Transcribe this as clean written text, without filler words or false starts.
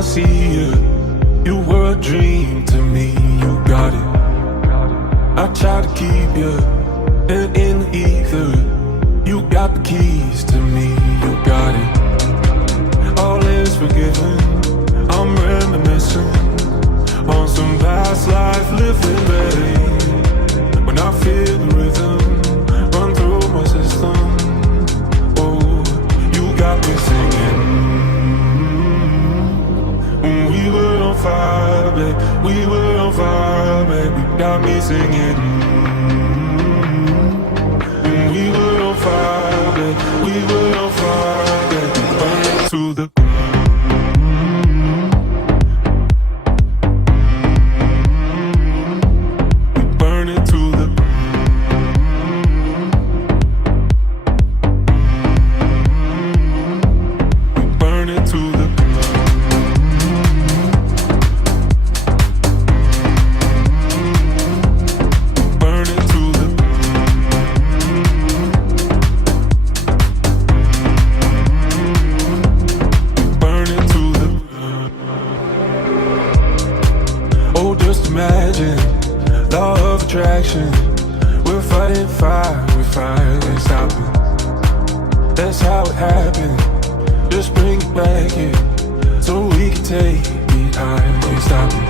I see you, you were a dream to me. You got it. I try to keep you, and in the ether, you got the keys to me. You got it. All is forgiven. I'm reminiscing on some past life living, babe. When I feel the rhythm run through my system, oh, you got me singing. We were on fire, babe. We were on fire, babe. You got me singing. We were on fire, babe. We were on fire, babe. Burning to the imagine, law of attraction. We're fighting fire, we fire, can't stop it. That's how it happened. Just bring it back here, so we can take it higher, can't stop it.